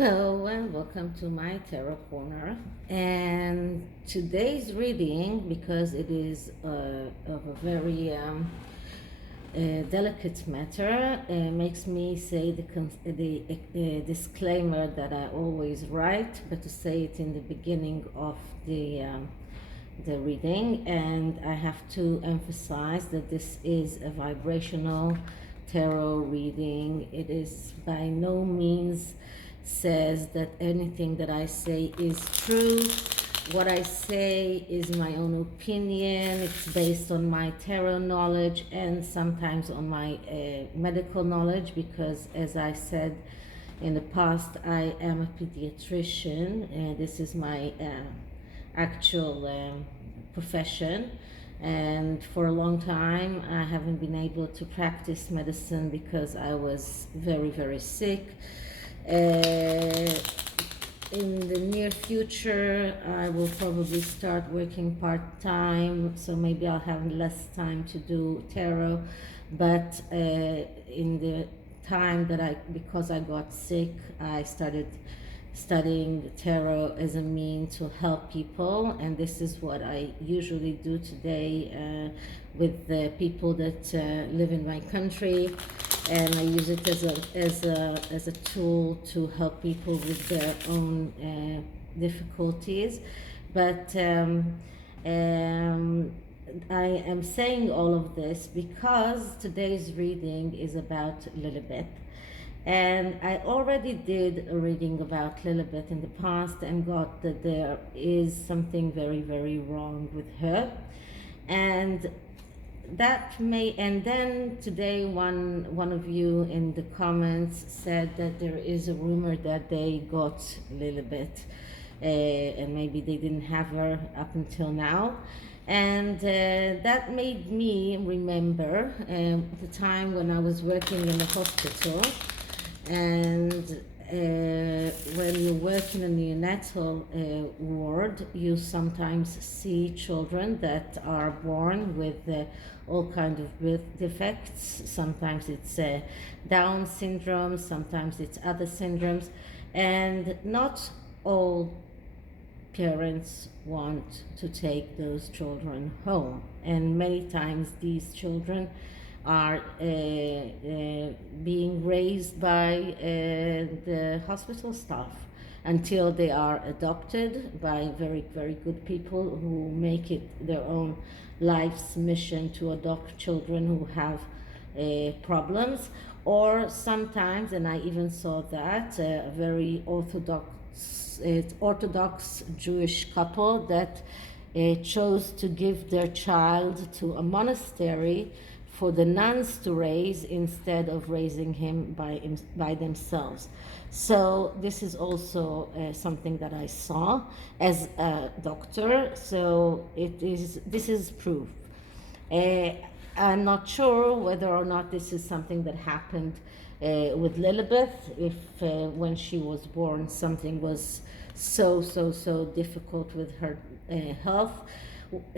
Hello and welcome to my Tarot Corner. And today's reading, because it is of a very delicate matter, makes me say the disclaimer that I always write, but to say it in the beginning of the reading. And I have to emphasize that this is a vibrational tarot reading. It is by no means says that anything that I say is true. What I say is my own opinion. It's based on my tarot knowledge and sometimes on my medical knowledge, because as I said in the past, I am a pediatrician and this is my actual profession. And for a long time I haven't been able to practice medicine because I was very, very sick. In the near future, I will probably start working part-time, so maybe I'll have less time to do tarot. But in the time that because I got sick, I started studying tarot as a means to help people, and this is what I usually do today with the people that live in my country. And I use it as a tool to help people with their own difficulties. But I am saying all of this because today's reading is about Lilibet. And I already did a reading about Lilibet in the past and got that there is something very, very wrong with her. And then today one of you in the comments said that there is a rumor that they got Lilibet and maybe they didn't have her up until now. And that made me remember the time when I was working in the hospital. And when you work in a neonatal ward, you sometimes see children that are born with all kinds of birth defects. Sometimes it's Down syndrome, sometimes it's other syndromes, and not all parents want to take those children home. And many times these children are being raised by the hospital staff until they are adopted by very, very good people who make it their own life's mission to adopt children who have problems. Or sometimes, and I even saw that, a very Orthodox Jewish couple that chose to give their child to a monastery for the nuns to raise instead of raising him by themselves. So this is also something that I saw as a doctor. So this is proof. I'm not sure whether or not this is something that happened with Lilibet, if when she was born something was so difficult with her health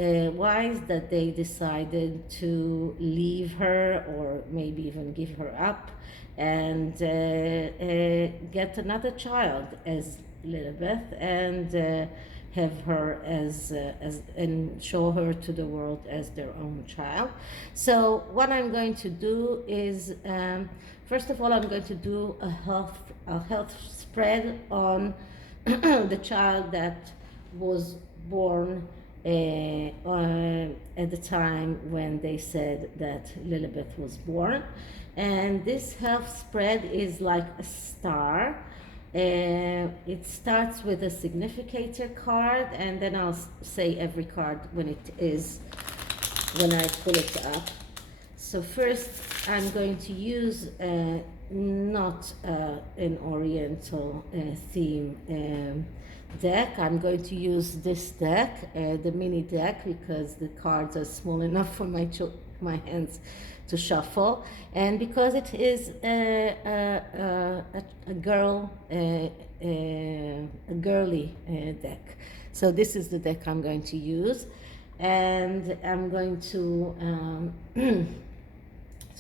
wise that they decided to leave her or maybe even give her up and get another child as Lilibet and have her as and show her to the world as their own child. So what I'm going to do is first of all, I'm going to do a health spread on the child that was born at the time when they said that Lilibet was born. And this health spread is like a star. It starts with a Significator card, and then I'll say every card when I pull it up. So first I'm going to use not an Oriental theme deck. I'm going to use this deck, the mini deck, because the cards are small enough for my hands to shuffle, and because it is a girly deck. So this is the deck I'm going to use, and I'm going to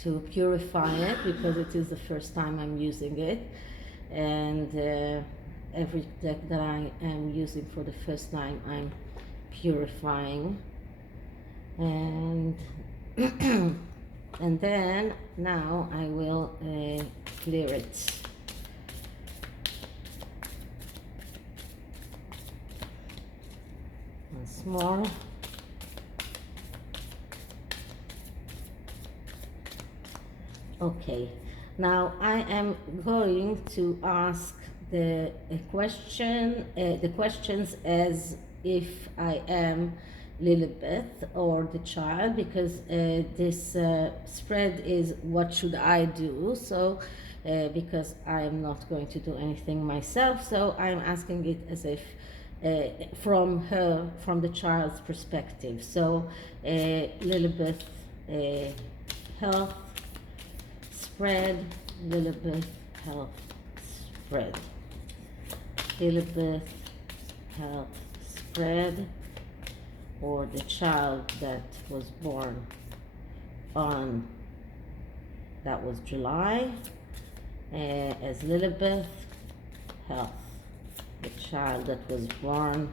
to purify it because it is the first time I'm using it. and every deck that I am using for the first time, I'm purifying, and and then now I will clear it. Once more. Okay, now I am going to ask the questions as if I am Lilibet or the child, because this spread is what should I do. So because I am not going to do anything myself, so I'm asking it as if from the child's perspective. So Lilibet health spread, Lilibet health spread, Lilibet health spread, or the child that was born on, that was July, as Lilibet health, the child that was born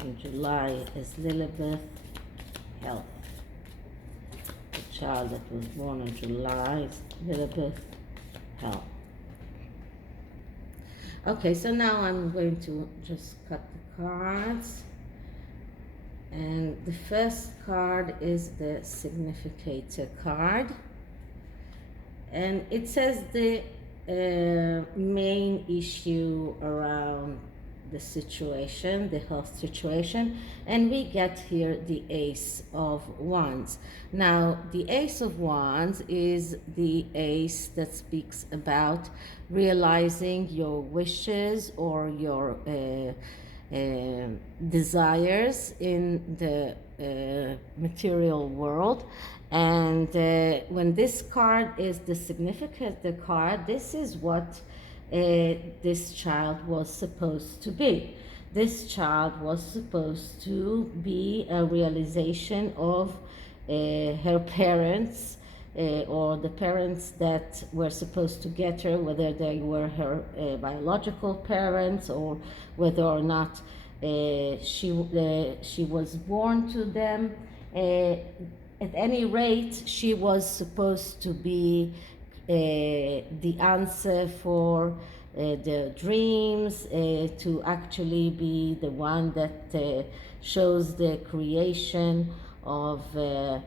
in July as Lilibet health, the child that was born in July is Lilibet health. Okay, so now I'm going to just cut the cards, and the first card is the Significator card, and it says the main issue around the situation, the health situation, and we get here the Ace of Wands. Now, the Ace of Wands is the ace that speaks about realizing your wishes or your desires in the material world. And when this card is the Significator card, this is what this child was supposed to be. This child was supposed to be a realization of her parents, or the parents that were supposed to get her, whether they were her biological parents or whether or not she was born to them. At any rate, she was supposed to be the answer for the dreams, to actually be the one that shows the creation of the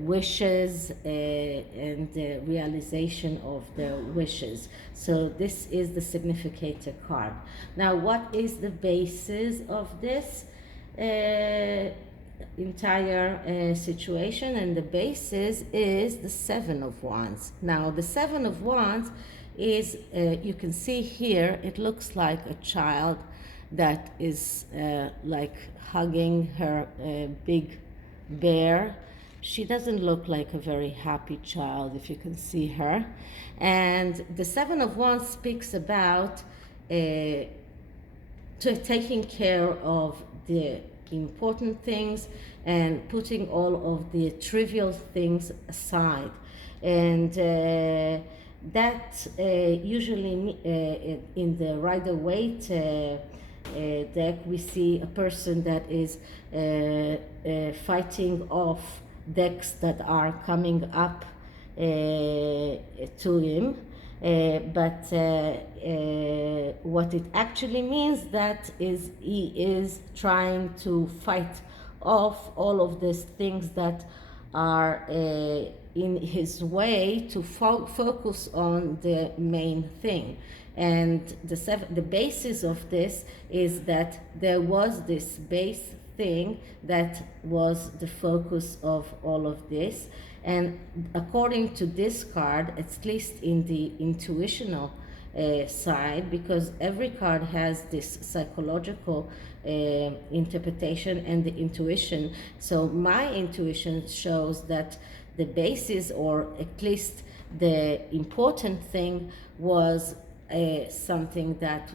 wishes and the realization of the wishes. So this is the Significator card. Now, what is the basis of this entire situation? And the basis is the Seven of Wands. Now, the Seven of Wands is, you can see here, it looks like a child that is like hugging her big bear. She doesn't look like a very happy child, if you can see her. And the Seven of Wands speaks about taking care of the important things and putting all of the trivial things aside. And that usually in the Rider-Waite deck, we see a person that is fighting off decks that are coming up to him. But what it actually means, that is, he is trying to fight off all of these things that are in his way to focus on the main thing. And the basis of this is that there was this base thing that was the focus of all of this. And according to this card, at least in the intuitional side, because every card has this psychological interpretation and the intuition. So my intuition shows that the basis, or at least the important thing, was something that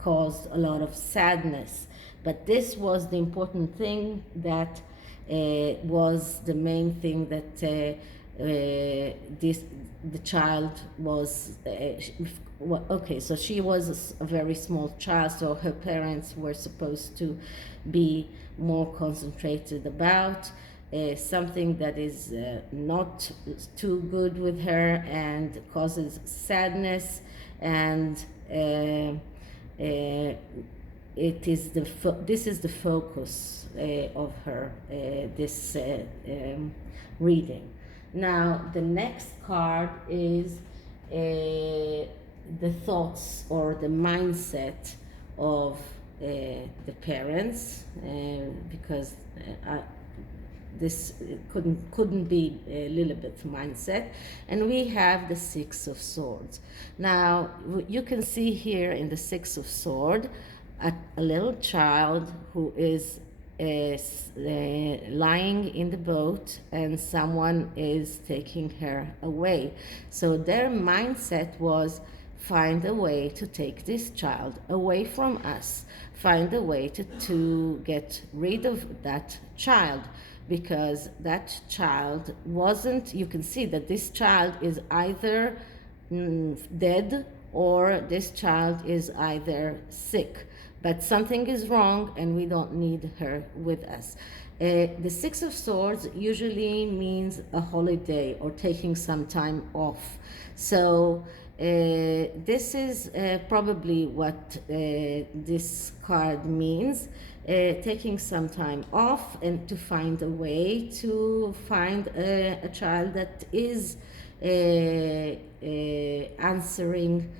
caused a lot of sadness. But this was the important thing that was the main thing that the child was okay, so she was a very small child, so her parents were supposed to be more concentrated about something that is not too good with her and causes sadness, and it is this is the focus of her this reading. Now the next card is the thoughts or the mindset of the parents, because this couldn't be Lilibet's mindset. And we have the Six of Swords. Now you can see here in the Six of Swords a little child who is lying in the boat, and someone is taking her away. So their mindset was, find a way to take this child away from us, find a way to get rid of that child, because that child wasn't, you can see that this child is either dead or this child is either sick, but something is wrong and we don't need her with us. The Six of Swords usually means a holiday or taking some time off. So this is probably what this card means, taking some time off and to find a way to find a child that is answering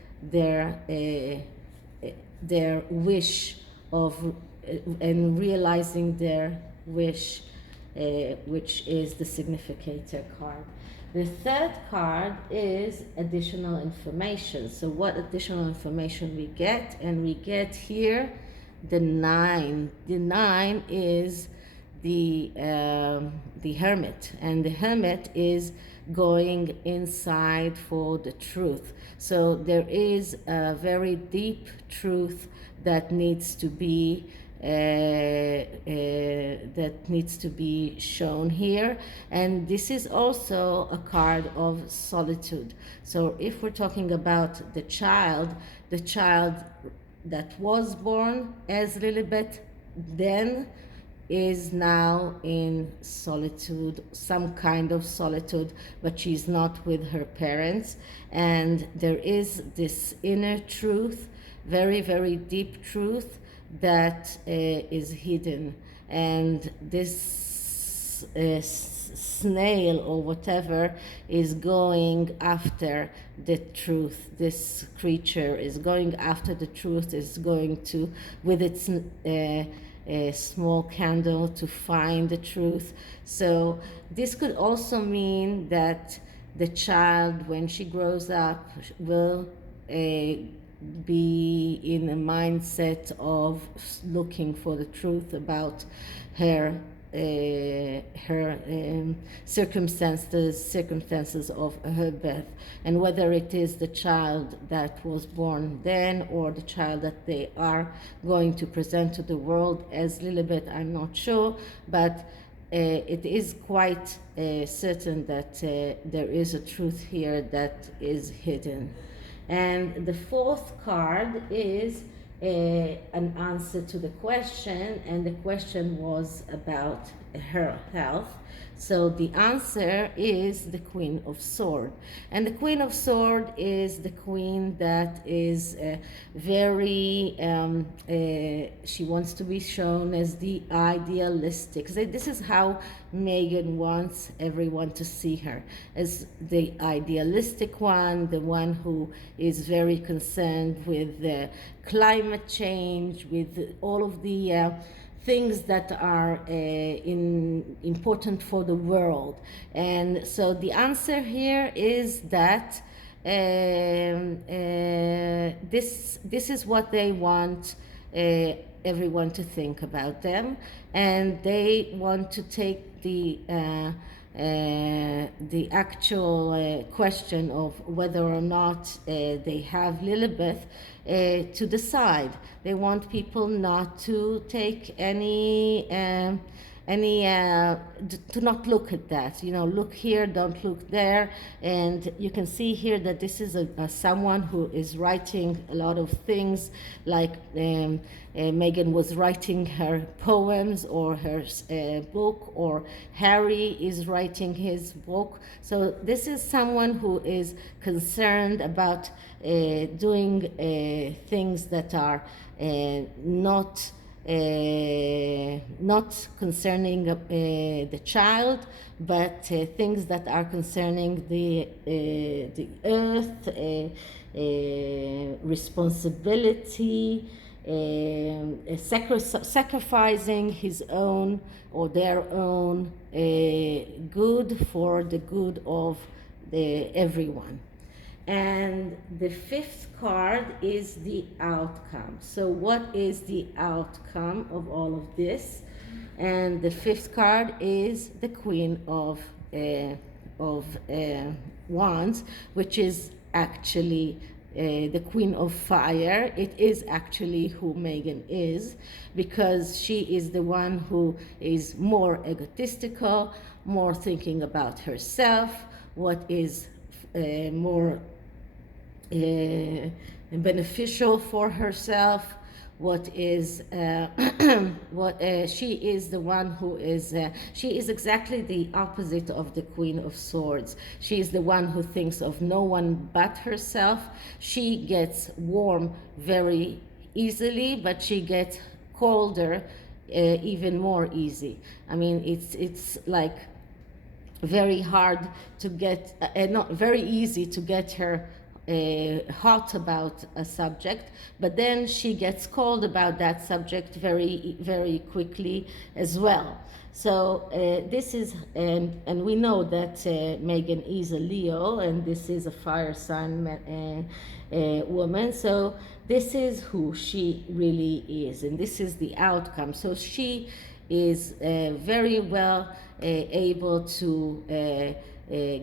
their wish of and realizing their wish, which is the Significator card. The third card is additional information. So what additional information we get? And we get here the 9. The 9 is the hermit, and the hermit is going inside for the truth. So there is a very deep truth that needs to be shown here, and this is also a card of solitude. So if we're talking about the child that was born as Lilibet then is now in solitude, some kind of solitude, but she's not with her parents, and there is this inner truth, very, very deep truth that is hidden, and this snail or whatever is going after the truth. This creature is going after the truth, is going to, with its a small candle, to find the truth. So this could also mean that the child, when she grows up, will be in a mindset of looking for the truth about her circumstances of her birth, and whether it is the child that was born then or the child that they are going to present to the world as Lilibet, I'm not sure, but it is quite certain that there is a truth here that is hidden. And the fourth card is an answer to the question, and the question was about her health. So the answer is the Queen of Swords. And the Queen of Swords is the queen that is very, she wants to be shown as the idealistic. So this is how Megan wants everyone to see her, as the idealistic one, the one who is very concerned with climate change, with all of the things that are important for the world. And so the answer here is that this is what they want everyone to think about them, and they want to take the actual question of whether or not they have Lilibet to decide. They want people not to take any to not look at that. Look here, don't look there. And you can see here that this is someone who is writing a lot of things, like Megan was writing her poems or her book, or Harry is writing his book. So this is someone who is concerned about doing things that are not concerning the child, but things that are concerning the earth, responsibility, sacrificing his own or their own good for the good of everyone. And the fifth card is the outcome. So what is the outcome of all of this? And the fifth card is the Queen of Wands, which is actually the Queen of Fire. It is actually who Megan is, because she is the one who is more egotistical, more thinking about herself, what is more beneficial for herself, what is she is the one who is she is exactly the opposite of the Queen of Swords. She is the one who thinks of no one but herself. She gets warm very easily, but she gets colder even more easy. I mean, it's like very hard to get, not very easy to get her hot about a subject, but then she gets cold about that subject very, very quickly as well. So this is, and we know that Megan is a Leo, and this is a fire sign woman. So this is who she really is, and this is the outcome. So she is very well able to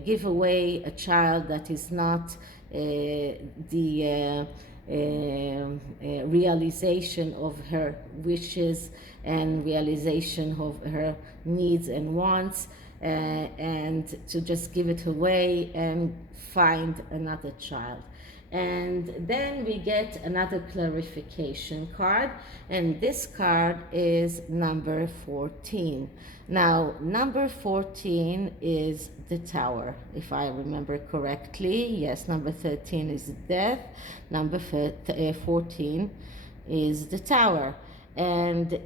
give away a child that is not the realization of her wishes and realization of her needs and wants, and to just give it away and find another child. And then we get another clarification card, and this card is number 14. Now, number 14 is the Tower, if I remember correctly. Yes, number 13 is death, number 14 is the Tower. And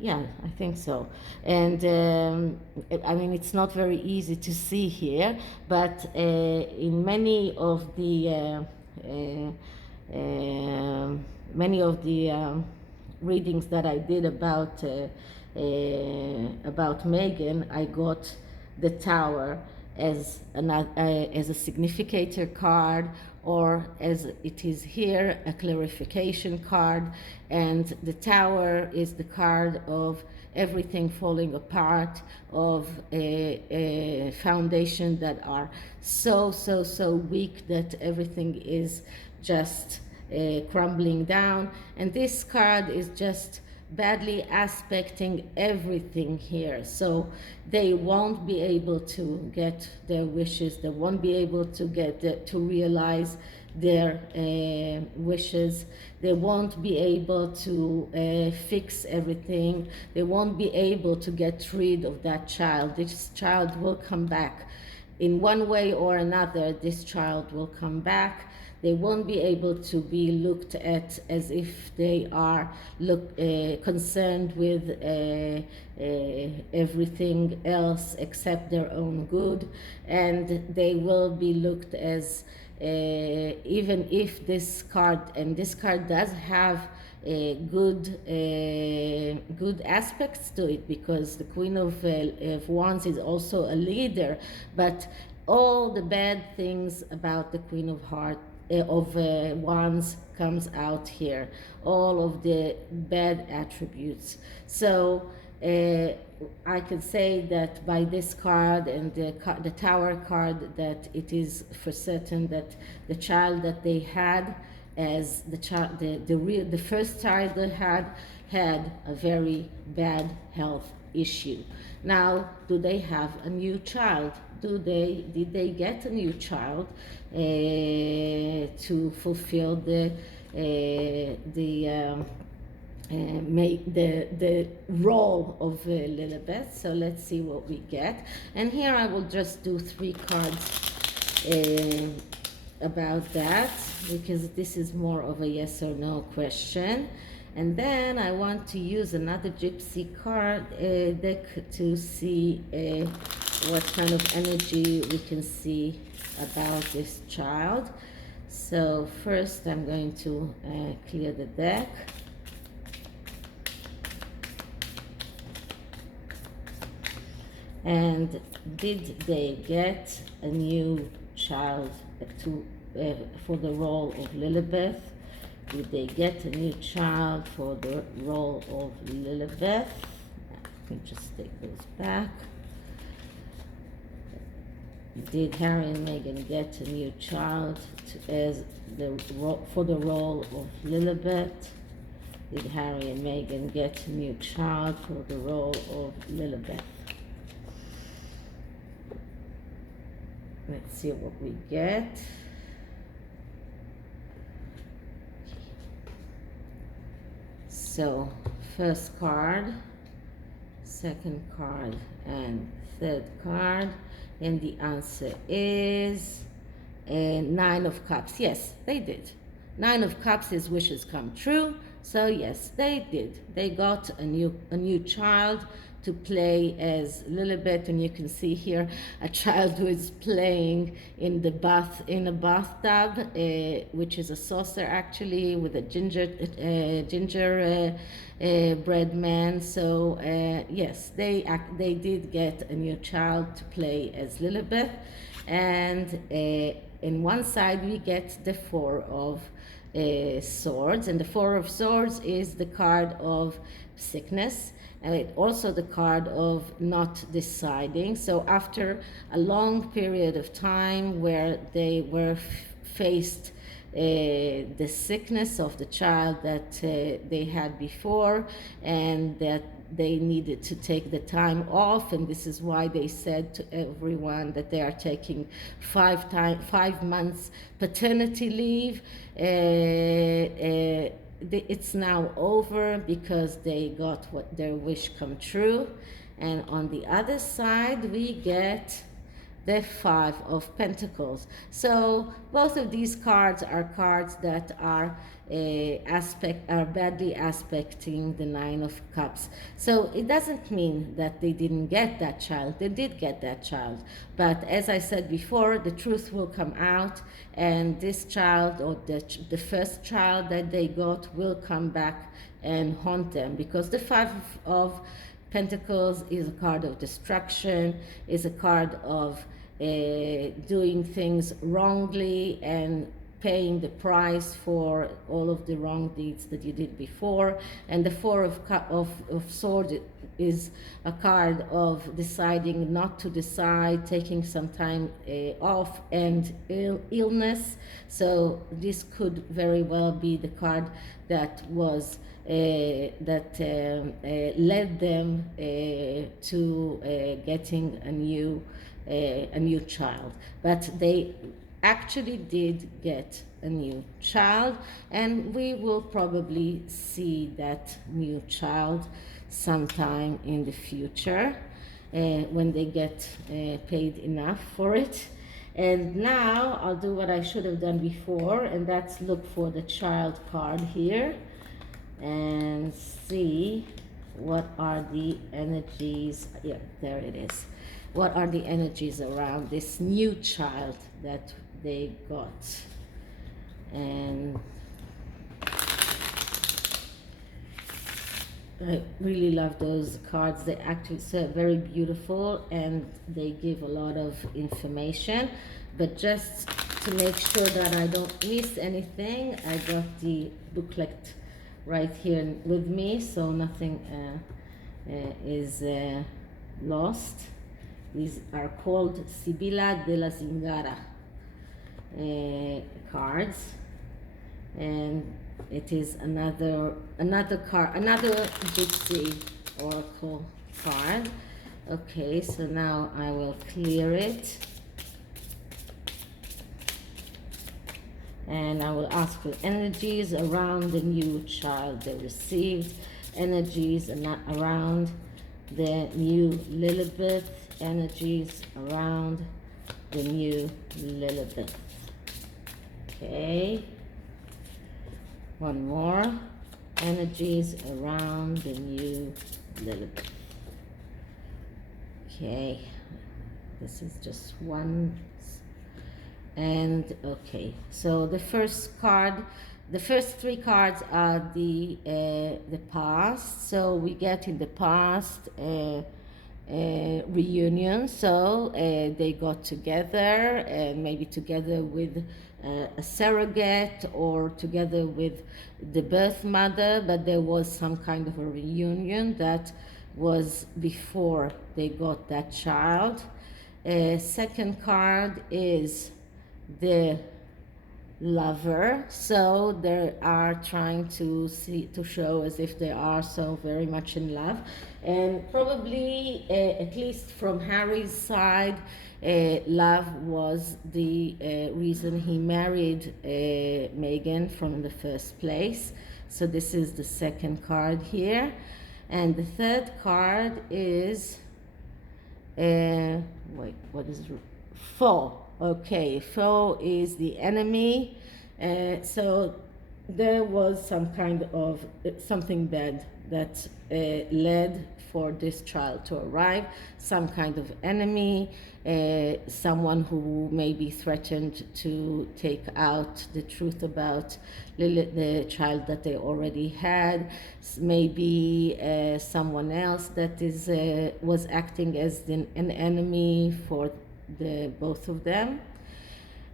yeah, I think so. And I mean, it's not very easy to see here, but in many of the readings that I did about Megan, I got the Tower as a significator card, or as it is here, a clarification card. And the Tower is the card of everything falling apart, of a foundation that are so weak that everything is just crumbling down. And this card is just badly aspecting everything here. So they won't be able to get their wishes. They won't be able to get to realize their wishes. They won't be able to fix everything. They won't be able to get rid of that child. This child will come back. In one way or another, this child will come back. They won't be able to be looked at as if they are concerned with everything else except their own good. And they will be looked as, even if this card, and this card does have good aspects to it, because the Queen of Wands is also a leader, but all the bad things about the Queen of Wands comes out here, all of the bad attributes. So I can say that by this card and the Tower card, that it is for certain that the child that they had as the child, the first child they had a very bad health issue. Now, do they have a new child? Did they get a new child to fulfill make the role of Lilibet? So let's see what we get. And here I will just do 3 cards about that, because this is more of a yes or no question. And then I want to use another Gypsy card deck to see what kind of energy we can see about this child. So first I'm going to clear the deck. And did they get a new child for the role of Lilibet? Did they get a new child for the role of Lilibet? Let me just take those back. Did Harry and Meghan get a new child for the role of Lilibet? Did Harry and Meghan get a new child for the role of Lilibet? Let's see what we get. So, first card, second card, and third card. And the answer is 9 of Cups. Yes, they did. 9 of Cups is wishes come true. So yes, they did. They got a new child to play as Lilibet, and you can see here a child who is playing in a bathtub, which is a saucer actually, with a gingerbread man. So yes, they did get a new child to play as Lilibet, and in one side we get the 4 of Swords, and the 4 of Swords is the card of sickness, and also the card of not deciding. So after a long period of time where they were faced the sickness of the child that they had before, and that they needed to take the time off, and this is why they said to everyone that they are taking 5 months paternity leave. It's now over because they got their wish come true. And on the other side we get the 5 of Pentacles. So both of these cards are cards that are badly aspecting the 9 of Cups. So it doesn't mean that they didn't get that child. They did get that child. But as I said before, the truth will come out, and this child, or the first child that they got, will come back and haunt them, because the 5 of Pentacles is a card of destruction, is a card of doing things wrongly and paying the price for all of the wrong deeds that you did before. And the 4 of Swords is a card of deciding not to decide, taking some time off, and illness. So this could very well be the card that was led them to getting a new child. But they actually did get a new child, and we will probably see that new child sometime in the future when they get paid enough for it. And now I'll do what I should have done before, and that's look for the child card here and see what are the energies. Yeah, there it is. What are the energies around this new child that they got? And I really love those cards. They actually are very beautiful, and they give a lot of information. But just to make sure that I don't miss anything, I got the booklet right here with me, so nothing is lost. These are called Sibilla della Zingara cards, and it is another card, another Gypsy Oracle card. Okay, so now I will clear it, and I will ask for energies around the new child they received, energies around the new Lilibet, energies around the new Lilibet. Okay, one more, energies around the new Lilibet. Okay, this is just one. And okay, so the first three cards are the past. So we get in the past reunion. So they got together, and maybe together with a surrogate or together with the birth mother, but there was some kind of a reunion that was before they got that child. Second card is the lover, so they are trying to show as if they are so very much in love, and probably at least from Harry's side, love was the reason he married Meghan from the first place. So this is the second card here, and the third card is wait, what is it? Four. Okay, foe is the enemy. So there was some kind of something bad that led for this child to arrive, some kind of enemy, someone who maybe threatened to take out the truth about the child that they already had, maybe someone else that is was acting as an enemy for the both of them.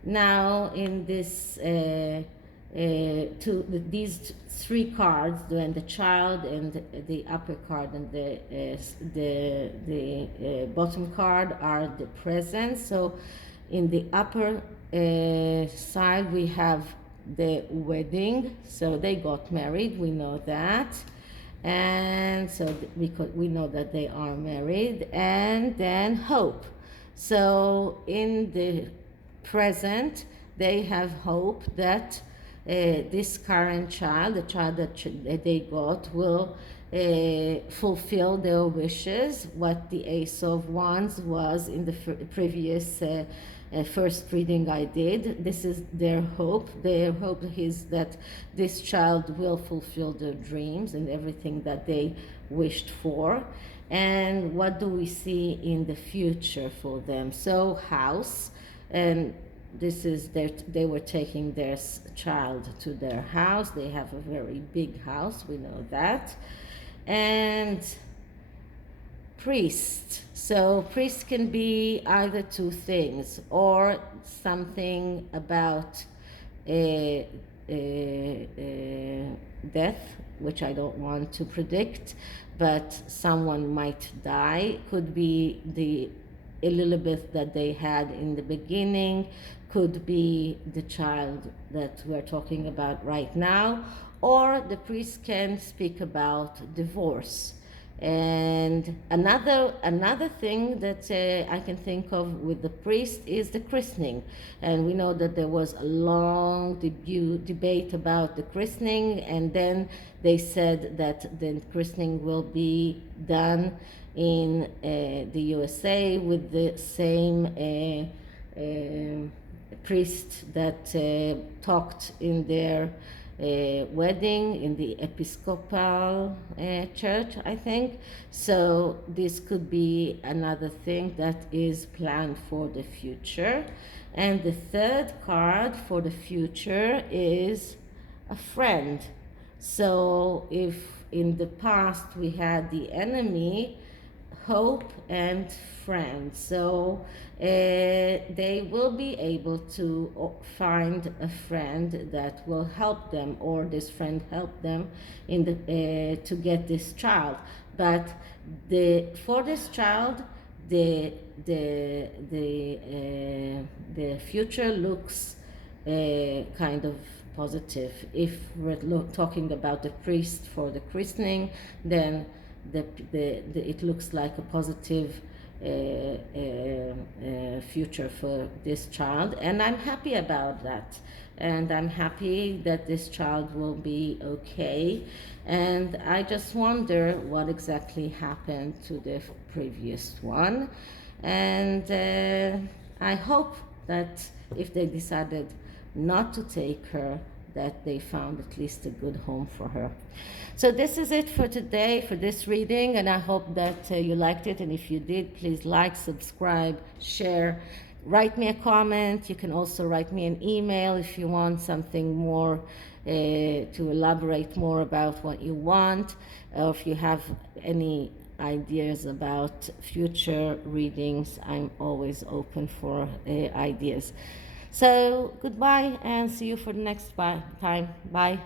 Now in this these three cards, the child and the upper card and the bottom card are the present. So in the upper side we have the wedding, so they got married, we know that, and so we know that they are married. And then hope. So in the present, they have hope that this current child, the child that they got, will fulfill their wishes, what the Ace of Wands was in the previous first reading I did. This is their hope. Their hope is that this child will fulfill their dreams and everything that they wished for. And what do we see in the future for them? So house, and this is they were taking their child to their house. They have a very big house, we know that. And priest. So priest can be either two things, or something about death, which I don't want to predict, but someone might die. Could be the A Lilibet that they had in the beginning, could be the child that we're talking about right now, or the priest can speak about divorce. And another thing that I can think of with the priest is the christening. And we know that there was a long debate about the christening, and then they said that the christening will be done in the USA with the same priest that talked in their wedding in the Episcopal church, I think. So this could be another thing that is planned for the future. And the third card for the future is a friend. So if in the past we had the enemy, hope and friend, so they will be able to find a friend that will help them, or this friend help them in the to get this child. But for this child, the future looks kind of positive. If we're talking about the priest for the christening, then it looks like a positive future for this child, and I'm happy about that, and I'm happy that this child will be okay. And I just wonder what exactly happened to the previous one, and I hope that if they decided not to take her, that they found at least a good home for her. So this is it for today, for this reading, and I hope that you liked it. And if you did, please like, subscribe, share, write me a comment. You can also write me an email if you want something more to elaborate more about what you want, or if you have any ideas about future readings. I'm always open for ideas. So goodbye, and see you for the next time. Bye.